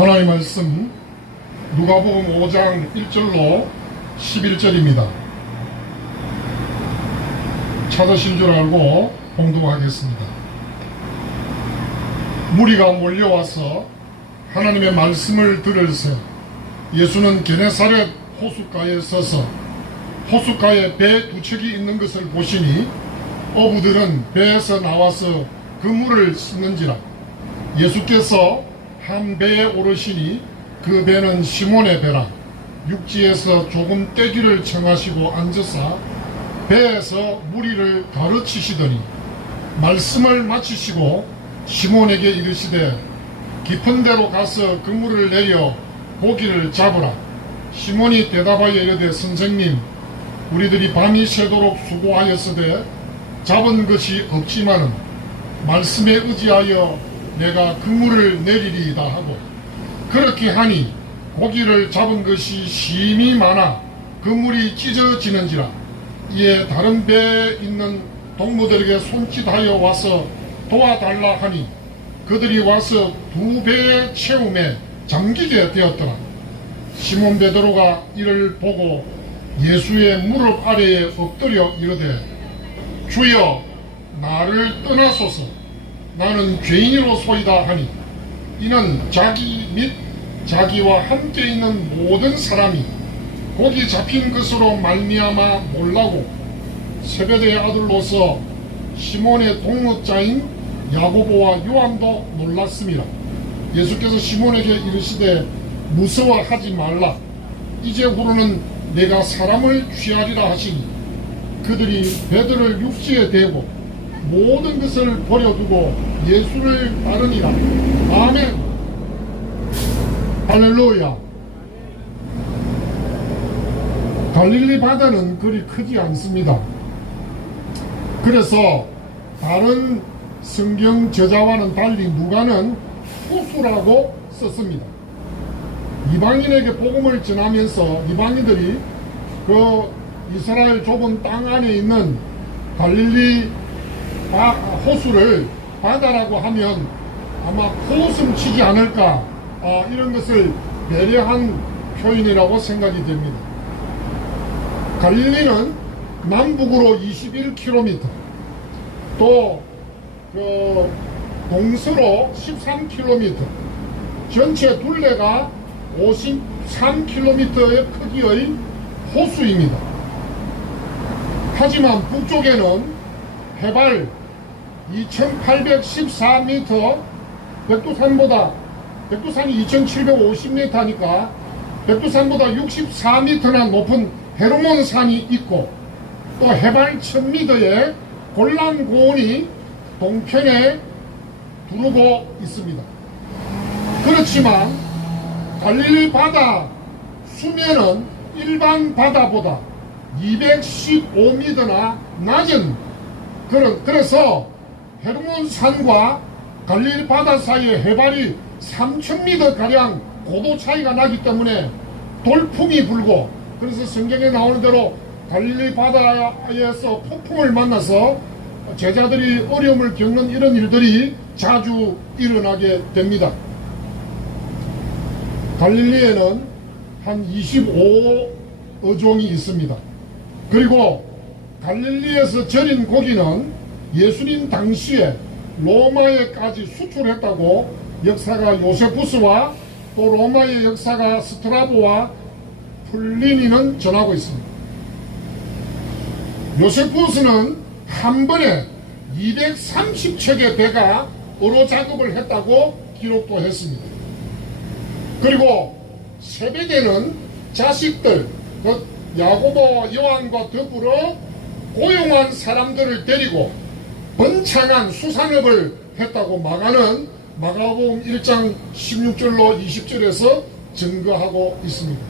하나님의 말씀 누가복음 5장 1절로 11절입니다. 찾으신 줄 알고 봉독하겠습니다. 무리가 몰려와서 하나님의 말씀을 들을새 예수는 게네사렛 호숫가에 서서 호숫가에 배 두 척이 있는 것을 보시니 어부들은 배에서 나와서 그 물을 씻는지라. 예수께서 한 배에 오르시니 그 배는 시몬의 배라. 육지에서 조금 떼기를 청하시고 앉으사 배에서 무리를 가르치시더니 말씀을 마치시고 시몬에게 이르시되 깊은 데로 가서 그물을 내려 고기를 잡으라. 시몬이 대답하여 이르되 선생님, 우리들이 밤이 새도록 수고하였으되 잡은 것이 없지만은 말씀에 의지하여 내가 그물을 내리리이다 하고, 그렇게 하니 고기를 잡은 것이 심히 많아 그물이 찢어지는지라. 이에 다른 배에 있는 동무들에게 손짓하여 와서 도와달라 하니 그들이 와서 두 배의 채움에 잠기게 되었더라. 시몬 베드로가 이를 보고 예수의 무릎 아래에 엎드려 이르되 주여, 나를 떠나소서, 나는 죄인이로소이다 하니, 이는 자기 및 자기와 함께 있는 모든 사람이 고기 잡힌 것으로 말미암아 몰라고 세베대의 아들로서 시몬의 동업자인 야고보와 요한도 놀랐습니다. 예수께서 시몬에게 이르시되 무서워하지 말라. 이제후로는 내가 사람을 취하리라 하시니 그들이 배들을 육지에 대고 모든 것을 버려두고 예수를 따르니라. 아멘. 할렐루야. 갈릴리 바다는 그리 크지 않습니다. 그래서 다른 성경 저자와는 달리 누가는 호수라고 썼습니다. 이방인에게 복음을 전하면서 이방인들이 그 이스라엘 좁은 땅 안에 있는 갈릴리 호수를 바다라고 하면 아마 호흡 치지 않을까, 이런 것을 배려한 표현이라고 생각이 됩니다. 갈릴리는 남북으로 21km, 또 동서로 13km, 전체 둘레가 53km의 크기의 호수입니다. 하지만 북쪽에는 해발 2814m, 백두산이 2750m니까 백두산보다 64m나 높은 헤르몬산이 있고, 또 해발 1000m의 골란고원이 동편에 두르고 있습니다. 그렇지만 갈릴리 바다 수면은 일반 바다보다 215m나 낮은 그래서 헤르몬산과 갈릴리 바다 사이에 해발이 3000m가량 고도 차이가 나기 때문에 돌풍이 불고, 그래서 성경에 나오는 대로 갈릴리 바다에서 폭풍을 만나서 제자들이 어려움을 겪는 이런 일들이 자주 일어나게 됩니다. 갈릴리에는 한 25어종이 있습니다. 그리고 갈릴리에서 절인 고기는 예수님 당시에 로마에까지 수출했다고 역사가 요세푸스와 또 로마의 역사가 스트라보와 플리니는 전하고 있습니다. 요세푸스는 한 번에 230척의 배가 어로 작업을 했다고 기록도 했습니다. 그리고 세베대는 자식들, 야고보 요한과 더불어 고용한 사람들을 데리고 번창한 수산업을 했다고 마가복음 1장 16절로 20절에서 증거하고 있습니다.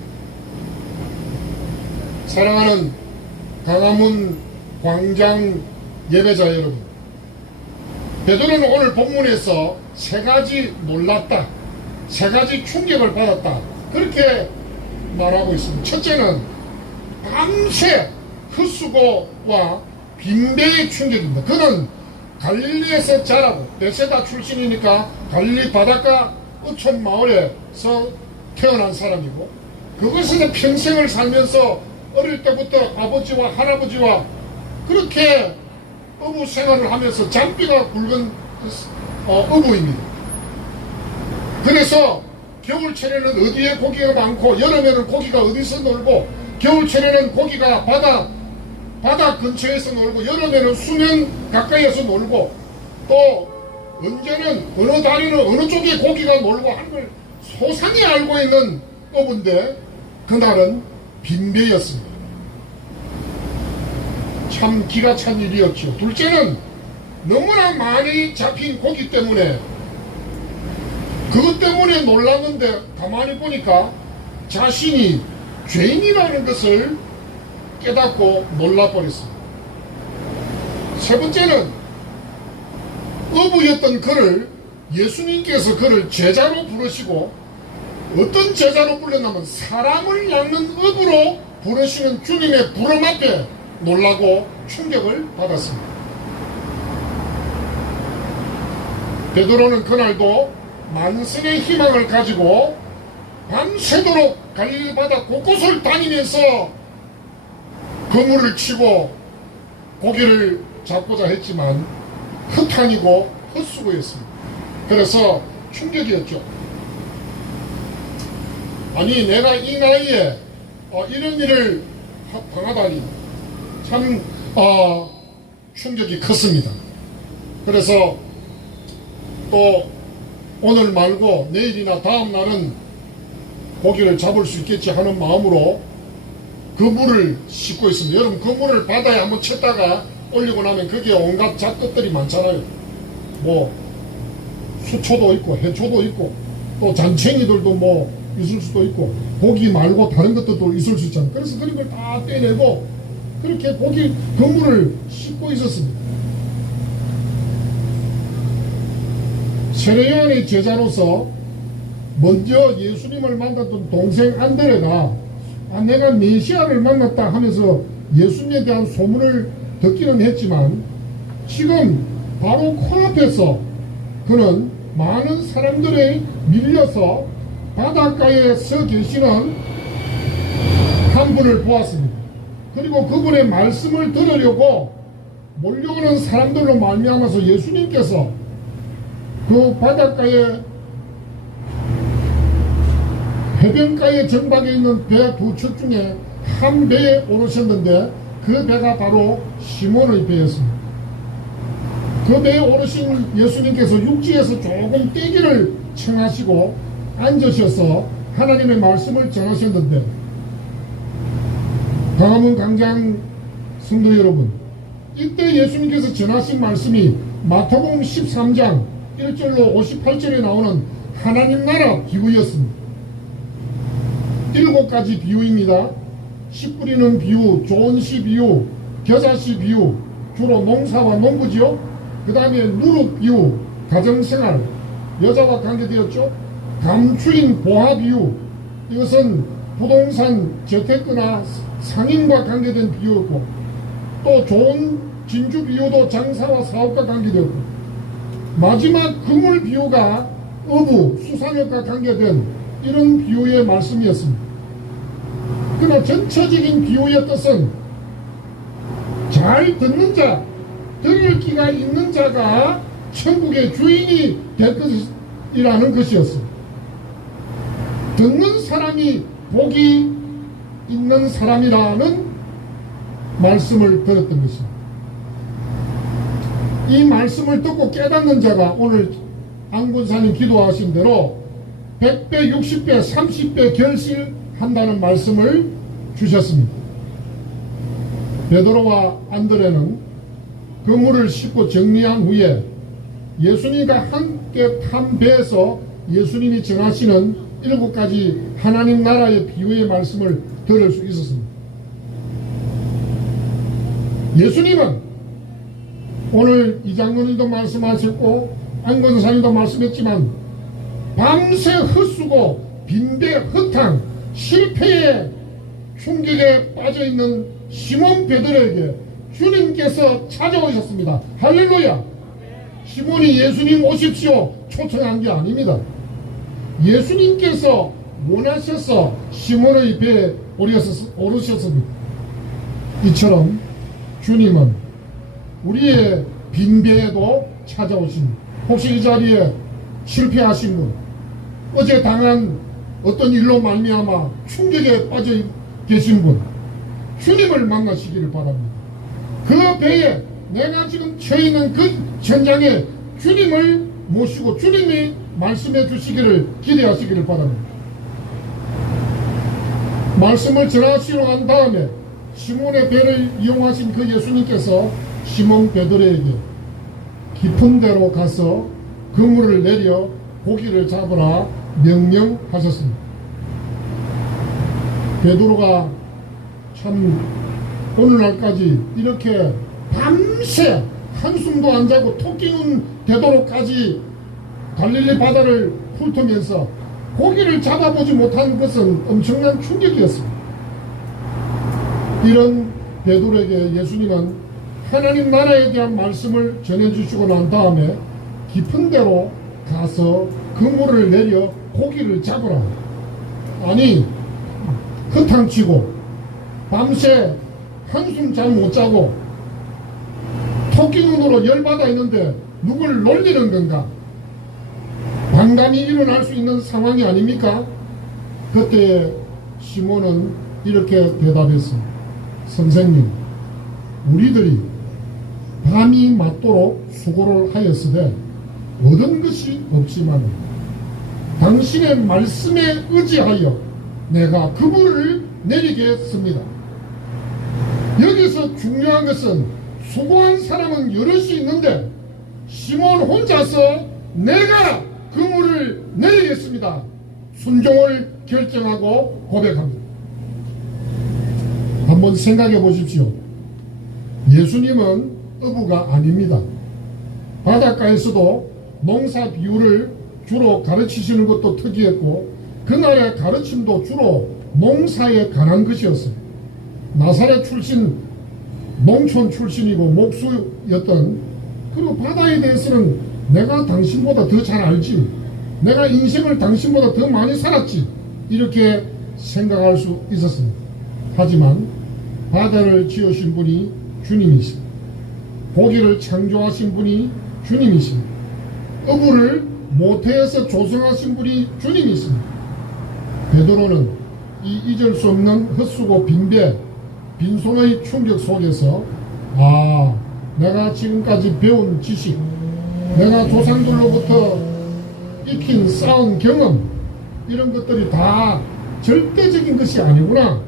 사랑하는 강화문 광장 예배자 여러분, 베드로는 오늘 본문에서 세 가지 놀랐다, 세 가지 충격을 받았다, 그렇게 말하고 있습니다. 첫째는 밤새 헛수고와 빈배의 충격입니다. 그는 갈릴리에서 자라고 베세다 출신이니까 갈릴리 바닷가 어촌 마을에서 태어난 사람이고, 그것에서 평생을 살면서 어릴 때부터 아버지와 할아버지와 그렇게 어부 생활을 하면서 잔뼈가 굵은 어부입니다. 그래서 겨울철에는 어디에 고기가 많고 여름에는 고기가 어디서 놀고, 겨울철에는 고기가 바다 근처에서 놀고, 여름에는 수면 가까이에서 놀고, 또 언제는 어느 다리는 어느 쪽에 고기가 놀고 하는 걸 소상히 알고 있는 어부인데, 그날은 빈배였습니다. 참 기가 찬 일이었죠. 둘째는 너무나 많이 잡힌 고기 때문에, 그것 때문에 놀랐는데 가만히 보니까 자신이 죄인이라는 것을 깨닫고 놀라버렸습니다. 세 번째는 어부였던 그를 예수님께서 그를 제자로 부르시고, 어떤 제자로 불렀냐면 사람을 낚는 어부로 부르시는 주님의 부름 앞에 놀라고 충격을 받았습니다. 베드로는 그날도 만선의 희망을 가지고 밤새도록 갈릴리 바다 곳곳을 다니면서 그물을 치고 고기를 잡고자 했지만 헛한이고 헛수고였습니다. 그래서 충격이었죠. 아니, 내가 이 나이에 이런 일을 당하다니 참 충격이 컸습니다. 그래서 또 오늘 말고 내일이나 다음 날은 고기를 잡을 수 있겠지 하는 마음으로 그물을 싣고 있습니다. 여러분, 그물을 바다에 한번 쳤다가 올리고 나면 거기에 온갖 잡것들이 많잖아요. 뭐 수초도 있고 해초도 있고 또 잔챙이들도 뭐 있을 수도 있고, 고기 말고 다른 것들도 있을 수 있잖아요. 그래서 그런 걸 다 떼내고 그렇게 고기 그물을 싣고 있었습니다. 세례 요한의 제자로서 먼저 예수님을 만났던 동생 안드레가 내가 메시아를 만났다 하면서 예수님에 대한 소문을 듣기는 했지만, 지금 바로 코앞에서 그는 많은 사람들에 밀려서 바닷가에 서 계시는 한 분을 보았습니다. 그리고 그분의 말씀을 들으려고 몰려오는 사람들로 말미암아서 예수님께서 그 바닷가에 해변가에 정박해 있는 배 두 척 중에 한 배에 오르셨는데, 그 배가 바로 시몬의 배였습니다. 그 배에 오르신 예수님께서 육지에서 조금 떼기를 청하시고 앉으셔서 하나님의 말씀을 전하셨는데, 광화문 광장 성도 여러분, 이때 예수님께서 전하신 말씀이 마태복음 13장 1절로 58절에 나오는 하나님 나라 비유였습니다. 7가지 비유입니다. 씨 뿌리는 비유, 좋은 씨 비유, 겨자씨 비유, 주로 농사와 농부지요. 그 다음에 누룩 비유, 가정생활, 여자와 관계되었죠. 감추인 보화 비유, 이것은 부동산 재테크나 상인과 관계된 비유였고, 또 좋은 진주 비유도 장사와 사업과 관계되었고, 마지막 그물 비유가 어부, 수산업과 관계된 이런 비유의 말씀이었습니다. 그러나 전체적인 비유의 뜻은 잘 듣는 자, 들을 귀가 있는 자가 천국의 주인이 될 것이라는 것이었습니다. 듣는 사람이 복이 있는 사람이라는 말씀을 들었던 것입니다. 이 말씀을 듣고 깨닫는 자가 오늘 안군사님 기도하신 대로 100배, 60배, 30배 결실한다는 말씀을 주셨습니다. 베드로와 안드레는 그물을 싣고 정리한 후에 예수님과 함께 탄 배에서 예수님이 전하시는 7가지 하나님 나라의 비유의 말씀을 들을 수 있었습니다. 예수님은 오늘 이장로님도 말씀하셨고 안건사님도 말씀했지만, 밤새 헛수고 빈대 헛탕 실패의 충격에 빠져있는 시몬 베드로에게 주님께서 찾아오셨습니다. 할렐루야. 시몬이 예수님 오십시오 초청한 게 아닙니다. 예수님께서 원하셔서 시몬의 배에 오르셨습니다. 이처럼 주님은 우리의 빈 배에도 찾아오십니다. 혹시 이 자리에 실패하신 분, 어제 당한 어떤 일로 말미암아 충격에 빠져 계신 분, 주님을 만나시기를 바랍니다. 그 배에 내가 지금 처해 있는 그 현장에 주님을 모시고 주님이 말씀해 주시기를 기대하시기를 바랍니다. 말씀을 전하시러 간 다음에 시몬의 배를 이용하신 그 예수님께서 시몬 베드로에게 깊은 데로 가서 그물을 내려 고기를 잡으라 명령하셨습니다. 베드로가 참 오늘날까지 이렇게 밤새 한숨도 안 자고 토끼 눈 되도록까지 갈릴리 바다를 훑으면서 고기를 잡아보지 못한 것은 엄청난 충격이었습니다. 이런 베드로에게 예수님은 하나님 나라에 대한 말씀을 전해주시고 난 다음에 깊은 데로 가서 그물을 내려 고기를 잡으라. 아니, 허탕치고 밤새 한숨 잠 못 자고 토끼 눈으로 열받아 있는데 누굴 놀리는 건가? 반감이 일어날 수 있는 상황이 아닙니까? 그때 시몬은 이렇게 대답했습니다. 선생님, 우리들이 밤이 맞도록 수고를 하였으되 얻은 것이 없지만 당신의 말씀에 의지하여 내가 그물을 내리겠습니다. 여기서 중요한 것은 수고한 사람은 여럿이 있는데 시몬 혼자서 내가 그물을 내리겠습니다. 순종을 결정하고 고백합니다. 한번 생각해 보십시오. 예수님은 어부가 아닙니다. 바닷가에서도 농사 비유를 주로 가르치시는 것도 특이했고 그날의 가르침도 주로 농사에 관한 것이었습니다. 나사렛 출신, 농촌 출신이고 목수였던, 그리고 바다에 대해서는 내가 당신보다 더 잘 알지, 내가 인생을 당신보다 더 많이 살았지, 이렇게 생각할 수 있었습니다. 하지만 바다를 지으신 분이 주님이십니다. 고기를 창조하신 분이 주님이십니다. 어부를 모태에서 조성하신 분이 주님이십니다. 베드로는 이 잊을 수 없는 헛수고 빈배, 빈손의 충격 속에서 내가 지금까지 배운 지식, 내가 조상들로부터 익힌 쌓은 경험, 이런 것들이 다 절대적인 것이 아니구나,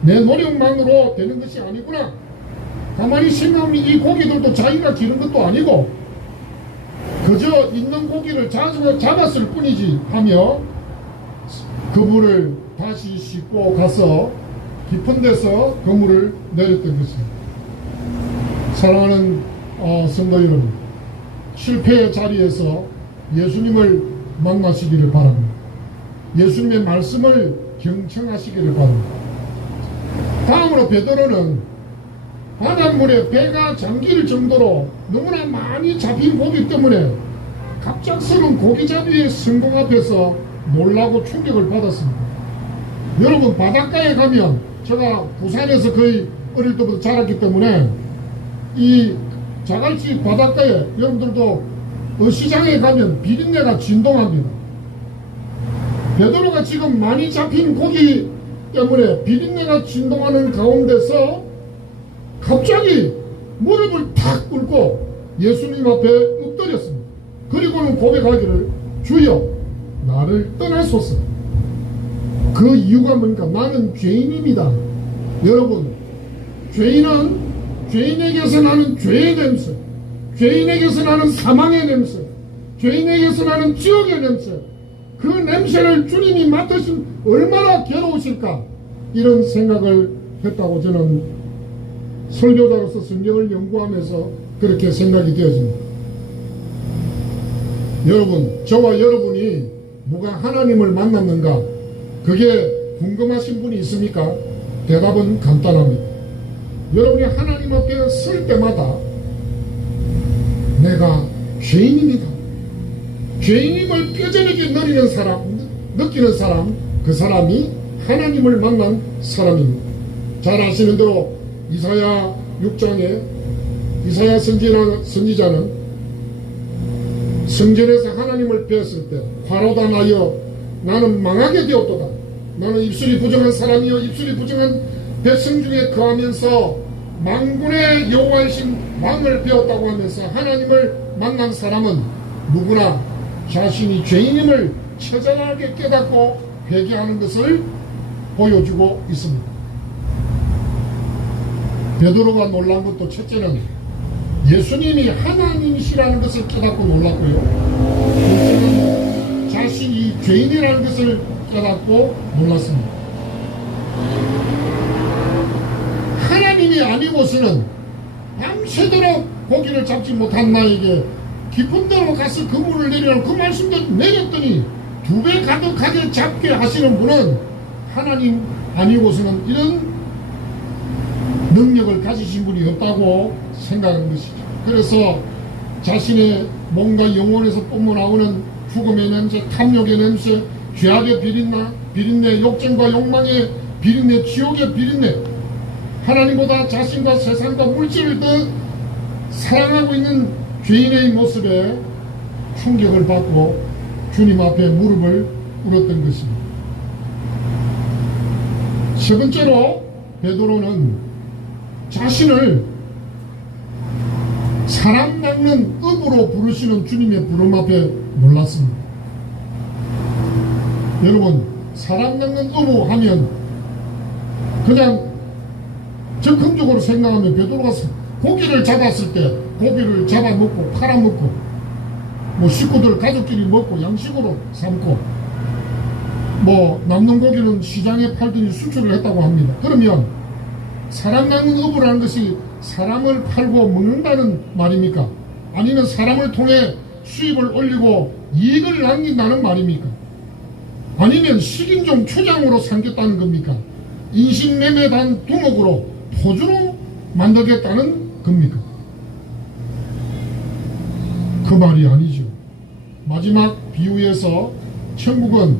내 노력만으로 되는 것이 아니구나, 가만히 생각하면 이 고기들도 자기가 기른 것도 아니고 그저 있는 고기를 잡았을 뿐이지 하며 그물을 다시 싣고 가서 깊은 데서 그물을 내렸던 것입니다. 사랑하는 성도 여러분, 실패의 자리에서 예수님을 만나시기를 바랍니다. 예수님의 말씀을 경청하시기를 바랍니다. 다음으로 베드로는 바닷물에 배가 잠길 정도로 너무나 많이 잡힌 고기 때문에 갑작스러운 고기잡이의 성공 앞에서 놀라고 충격을 받았습니다. 여러분, 바닷가에 가면, 제가 부산에서 거의 어릴 때부터 자랐기 때문에 이 자갈치 바닷가에 여러분들도 시장에 가면 비린내가 진동합니다. 베드로가 지금 많이 잡힌 고기 때문에 비린내가 진동하는 가운데서 갑자기 무릎을 탁 꿇고 예수님 앞에 엎드렸습니다. 그리고는 고백하기를, 주여 나를 떠나소서. 그 이유가 뭡니까? 나는 죄인입니다. 여러분, 죄인에게서 나는 죄의 냄새, 죄인에게서 나는 사망의 냄새, 죄인에게서 나는 지옥의 냄새, 그 냄새를 주님이 맡으신 얼마나 괴로우실까, 이런 생각을 했다고 저는 설교자로서 성경을 연구하면서 그렇게 생각이 되어집니다. 여러분, 저와 여러분이 누가 하나님을 만났는가, 그게 궁금하신 분이 있습니까? 대답은 간단합니다. 여러분이 하나님 앞에 설 때마다 내가 죄인입니다, 죄인임을 뼈저리게 느끼는 사람, 그 사람이 하나님을 만난 사람입니다. 잘 아시는 대로 이사야 6장에 이사야 선지자는 성전에서 하나님을 뵈었을 때 화로다 나여 나는 망하게 되었도다. 나는 입술이 부정한 사람이여 입술이 부정한 백성 중에 거하면서 만군의 여호와이신 왕을 배웠다고 하면서 하나님을 만난 사람은 누구나 자신이 죄인임을 처절하게 깨닫고 회개하는 것을 보여주고 있습니다. 베드로가 놀란 것도 첫째는 예수님이 하나님이시라는 것을 깨닫고 놀랐고요. 둘째는 자신이 죄인이라는 것을 깨닫고 놀랐습니다. 하나님이 아니고서는 밤새도록 고기를 잡지 못한 나에게 깊은 데로 가서 그물을 내리라고 그 말씀도 내렸더니 2배 가득하게 잡게 하시는 분은 하나님 아니고서는 이런 능력을 가지신 분이 없다고 생각하는 것이죠. 그래서 자신의 몸과 영혼에서 뿜어나오는 죽음의 냄새, 탐욕의 냄새, 죄악의 비린내, 욕정과 욕망의 비린내, 지옥의 비린내, 하나님보다 자신과 세상과 물질을 더 사랑하고 있는 죄인의 모습에 충격을 받고 주님 앞에 무릎을 꿇었던 것입니다. 세 번째로 베드로는 자신을 사람 낚는 업으로 부르시는 주님의 부름 앞에 놀랐습니다. 여러분, 사람 낚는 어부 하면 그냥 적극적으로 생각하면 베드로가 고기를 잡았을 때 고기를 잡아먹고 팔아먹고 뭐 식구들 가족끼리 먹고 양식으로 삼고 뭐 남는 고기는 시장에 팔더니 수출을 했다고 합니다. 그러면 사람 낚는 어부라는 것이 사람을 팔고 먹는다는 말입니까? 아니면 사람을 통해 수입을 올리고 이익을 남긴다는 말입니까? 아니면 식인종 초장으로 삼겠다는 겁니까? 인신매매단 두목으로 포주로 만들겠다는 겁니까? 그 말이 아니죠. 마지막 비유에서 천국은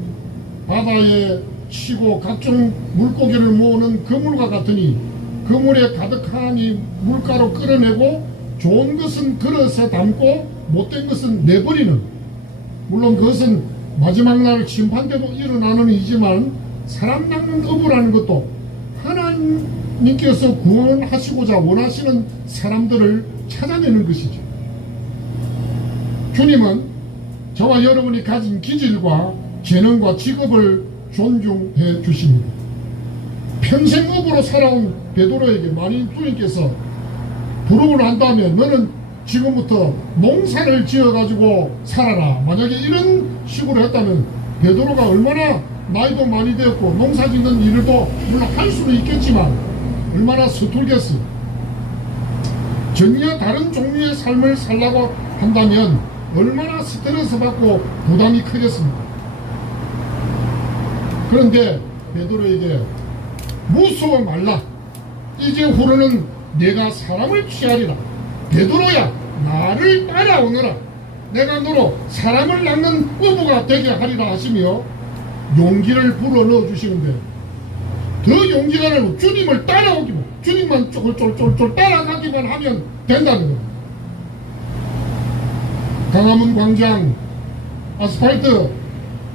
바다에 치고 각종 물고기를 모으는 그물과 같으니 그물에 가득하니 물가로 끌어내고 좋은 것은 걸어서 담고 못된 것은 내버리는, 물론 그것은 마지막 날 심판 때도 일어나는 일이지만 사람 낚는 어부라는 것도 하나님께서 구원하시고자 원하시는 사람들을 찾아내는 것이죠. 주님은 저와 여러분이 가진 기질과 재능과 직업을 존중해 주십니다. 평생 업으로 살아온 베드로에게 만일 주님께서 부름을 한다면 너는 지금부터 농사를 지어가지고 살아라, 만약에 이런 식으로 했다면 베드로가 얼마나 나이도 많이 되었고 농사 짓는 일도 물론 할 수는 있겠지만 얼마나 서툴겠어요. 전혀 다른 종류의 삶을 살라고 한다면 얼마나 스트레스 받고 부담이 크겠습니까? 그런데 베드로에게 무서워 말라, 이제 후로는 내가 사람을 취하리라. 베드로야, 나를 따라오너라. 내가 너로 사람을 낚는 어부가 되게 하리라 하시며 용기를 불어넣어 주시는데, 더 용기가 나고 주님을 따라오기만, 주님만 쫄쫄쫄쫄 따라가기만 하면 된다는 겁니다. 강화문 광장 아스팔트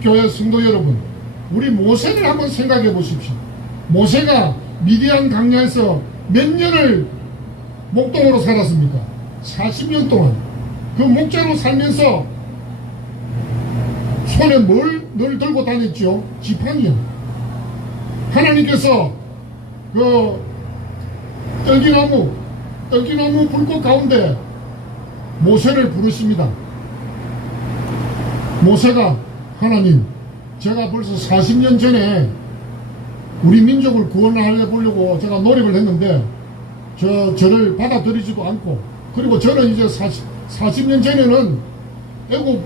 교회 성도 여러분, 우리 모세를 한번 생각해 보십시오. 모세가 미디안 강야에서 몇 년을 목동으로 살았습니까? 40년 동안. 그 목자로 살면서 손에 늘 들고 다녔죠? 지팡이요. 하나님께서 그 떨기나무 불꽃 가운데 모세를 부르십니다. 모세가, 하나님, 제가 벌써 40년 전에 우리 민족을 구원하려 보려고 제가 노력을 했는데 저를 받아들이지도 않고, 그리고 저는 이제 40년 전에는 애국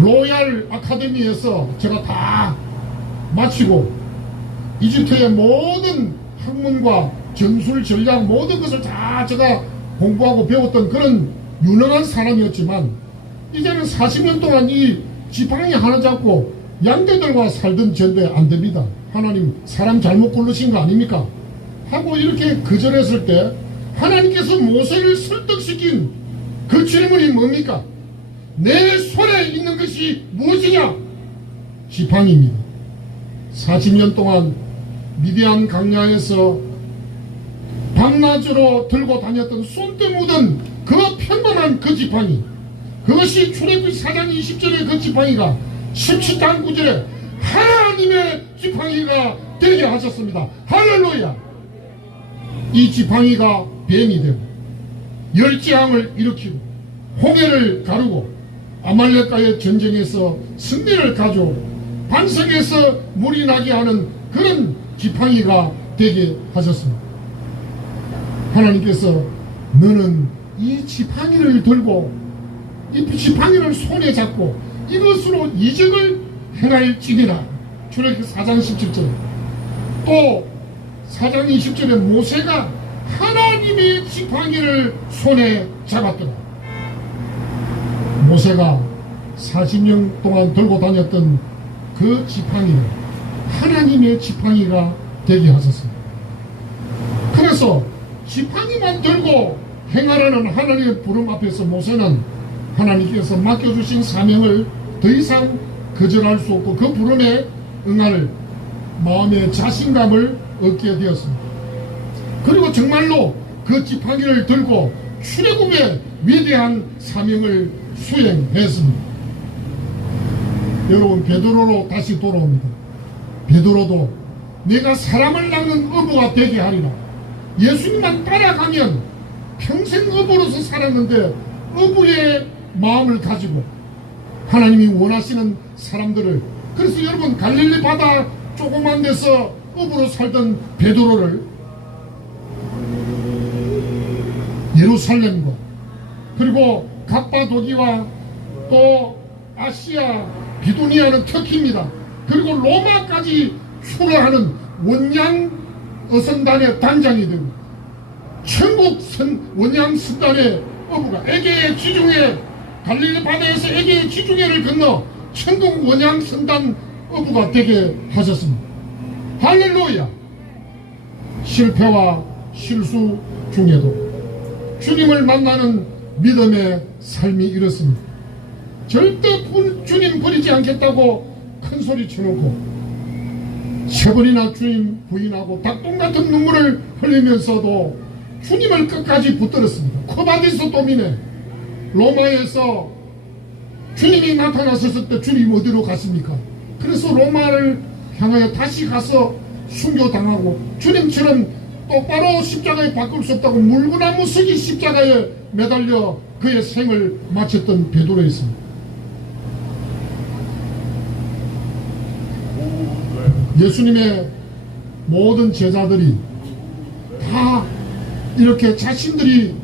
로얄 아카데미에서 제가 다 마치고 이집트의 모든 학문과 전술 전략 모든 것을 다 제가 공부하고 배웠던 그런 유능한 사람이었지만 이제는 40년 동안 이 지팡이 하나 잡고 양떼들과 살던 전도에 안 됩니다. 하나님 사람 잘못 고르신 거 아닙니까? 하고 이렇게 거절했을 때 하나님께서 모세를 설득시킨 그 질문이 뭡니까? 내 손에 있는 것이 무엇이냐? 지팡이입니다. 40년 동안 미디안 강야에서 밤낮으로 들고 다녔던 손때 묻은 그 평범한 그 지팡이, 그것이 출애굽기 4장 20절의 그 지팡이가 17장 9절에 하나님의 지팡이가 되게 하셨습니다. 할렐루야. 이 지팡이가 뱀이 되고 열재앙을 일으키고 홍해를 가르고 아말렉과의 전쟁에서 승리를 가져오고 반석에서 물이 나게 하는 그런 지팡이가 되게 하셨습니다. 하나님께서 너는 이 지팡이를 들고 이 지팡이를 손에 잡고 이것으로 이적을 행할지니라. 출애굽기 4장 17절. 또 4장 20절에 모세가 하나님의 지팡이를 손에 잡았더라. 모세가 40년 동안 들고 다녔던 그 지팡이는 하나님의 지팡이가 되게 하셨습니다. 그래서 지팡이만 들고 행하라는 하나님의 부름 앞에서 모세는 하나님께서 맡겨주신 사명을 더 이상 거절할 수 없고 그 부름에 응할 마음의 자신감을 얻게 되었습니다. 그리고 정말로 그 지팡이를 들고 출애굽의 위대한 사명을 수행했습니다. 여러분, 베드로로 다시 돌아옵니다. 베드로도 내가 사람을 낚는 어부가 되게 하리라. 예수님만 따라가면 평생 어부로서 살았는데 어부의 마음을 가지고 하나님이 원하시는 사람들을, 그래서 여러분 갈릴리 바다 조그만 데서 어부로 살던 베드로를 예루살렘과 그리고 갑바도기와 또 아시아 비두니아는 터키입니다. 그리고 로마까지 출하하는 원양 어선단의 단장이 되고 천국 원양 선단의 어부가 에게의 지중해 갈릴리 바다에서 에게의 지중해를 건너 천국 원양 선단 어부가 되게 하셨습니다. 할렐루야. 실패와 실수 중에도 주님을 만나는 믿음의 삶이 이렇습니다. 절대 주님 버리지 않겠다고 큰소리 쳐놓고 세 번이나 주님 부인하고 닭똥 같은 눈물을 흘리면서도 주님을 끝까지 붙들었습니다. 코바디스 도미네, 로마에서 주님이 나타났을 때 주님 어디로 갔습니까? 그래서 로마를 향하여 다시 가서 순교당하고 주님처럼 똑바로 십자가에 바꿀 수 없다고 물구나무 서기 십자가에 매달려 그의 생을 마쳤던 베드로였습니다. 예수님의 모든 제자들이 다 이렇게 자신들이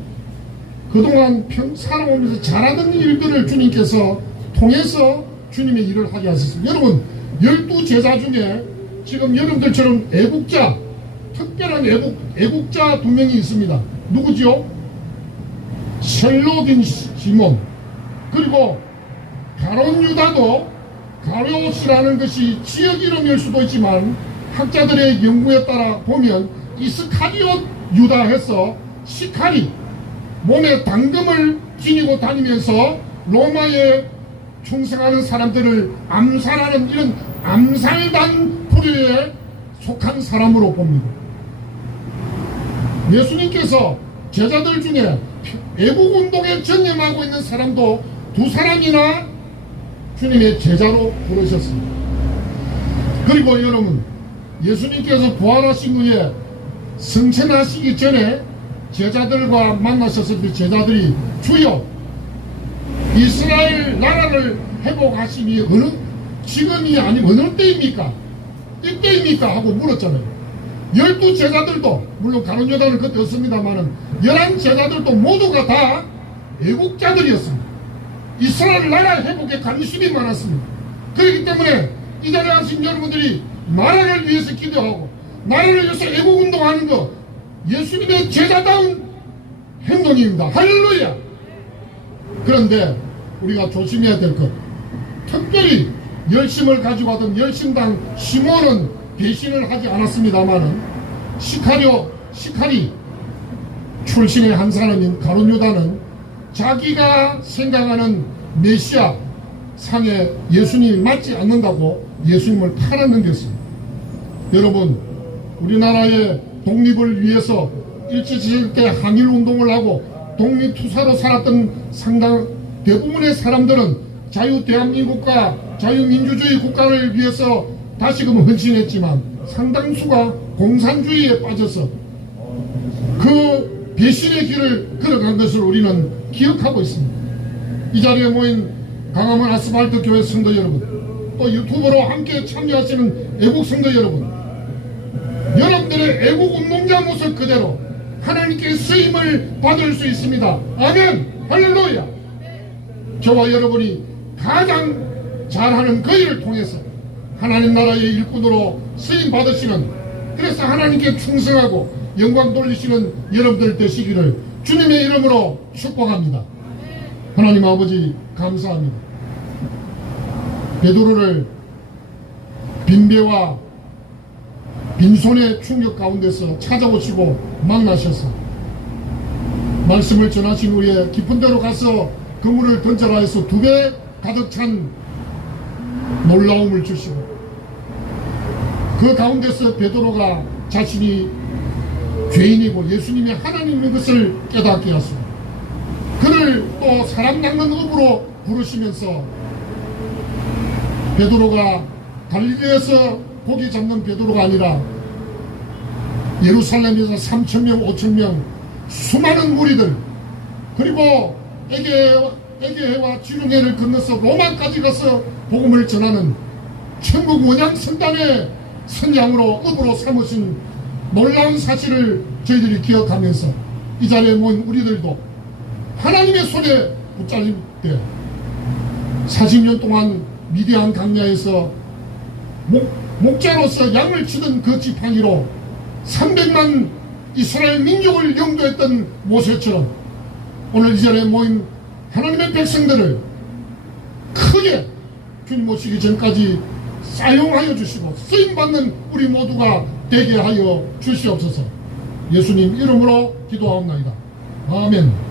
그동안 살아오면서 잘하던 일들을 주님께서 통해서 주님의 일을 하게 하셨습니다. 여러분, 12제자 중에 지금 여러분들처럼 애국자, 특별한 애국자 2명이 있습니다. 누구지요? 셀로딘 시몬, 그리고 가론 유다도, 가롯이라는 것이 지역 이름일 수도 있지만 학자들의 연구에 따라 보면 이스카리옷 유다 해서 시카리, 몸에 당금을 지니고 다니면서 로마에 충성하는 사람들을 암살하는 이런 암살단 부류에 속한 사람으로 봅니다. 예수님께서 제자들 중에 애국운동에 전념하고 있는 사람도 2사람이나 주님의 제자로 부르셨습니다. 그리고 여러분, 예수님께서 부활하신 후에 승천하시기 전에 제자들과 만나셨을 때 제자들이 주여 이스라엘 나라를 회복하심이 지금이 아니면 어느 때입니까? 이때입니까? 하고 물었잖아요. 12제자들도, 물론 가룟 유다는 그때 없습니다만은 11제자들도 모두가 다 애국자들이었습니다. 이스라엘 나라 회복에 관심이 많았습니다. 그렇기 때문에 이 자리에 하신 여러분들이 나라를 위해서 기도하고 나라를 위해서 애국운동하는 거 예수님의 제자다운 행동입니다. 할렐루야. 그런데 우리가 조심해야 될 것, 특별히 열심을 가지고 하던 열심당 시몬은 배신을 하지 않았습니다마는 시카리 출신의 한 사람인 가룟 유다는 자기가 생각하는 메시아 상에 예수님이 맞지 않는다고 예수님을 팔아넘겼습니다. 여러분, 우리나라의 독립을 위해서 일제시절 때 항일운동을 하고 독립투사로 살았던 상당 대부분의 사람들은 자유대한민국과 자유민주주의 국가를 위해서 다시금 헌신했지만 상당수가 공산주의에 빠져서 그 배신의 길을 걸어간 것을 우리는 기억하고 있습니다. 이 자리에 모인 강화문 아스팔트 교회 성도 여러분, 또 유튜브로 함께 참여하시는 애국 성도 여러분, 여러분들의 애국 운동자 모습 그대로 하나님께 쓰임을 받을 수 있습니다. 아멘. 할렐루야. 저와 여러분이 가장 잘하는 그 일을 통해서 하나님 나라의 일꾼으로 쓰임 받으시는, 그래서 하나님께 충성하고 영광 돌리시는 여러분들 되시기를 주님의 이름으로 축복합니다. 하나님 아버지 감사합니다. 베드로를 빈배와 빈손의 충격 가운데서 찾아오시고 만나셔서 말씀을 전하신 후에 깊은 데로 가서 그물을 던져라 해서 2배 가득 찬 놀라움을 주시고, 그 가운데서 베드로가 자신이 죄인이고 예수님이 하나님인 것을 깨닫게 하시고, 그를 또 사람 낚는 업으로 부르시면서 베드로가 갈릴리에서 고기 잡는 베드로가 아니라 예루살렘에서 3,000명 5,000명 수많은 무리들, 그리고 에게해와 지중해를 건너서 로마까지 가서 복음을 전하는 천국 원양 선단의 선양으로 업으로 삼으신 놀라운 사실을 저희들이 기억하면서 이 자리에 모인 우리들도 하나님의 손에 붙잡힐 때 40년 동안 미디안 강야에서 목자로서 양을 치던 그 지팡이로 300만 이스라엘 민족을 영도했던 모세처럼 오늘 이 자리에 모인 하나님의 백성들을 크게 주님 모시기 전까지 사용하여 주시고 쓰임받는 우리 모두가 되게 하여 주시옵소서. 예수님 이름으로 기도하옵나이다. 아멘.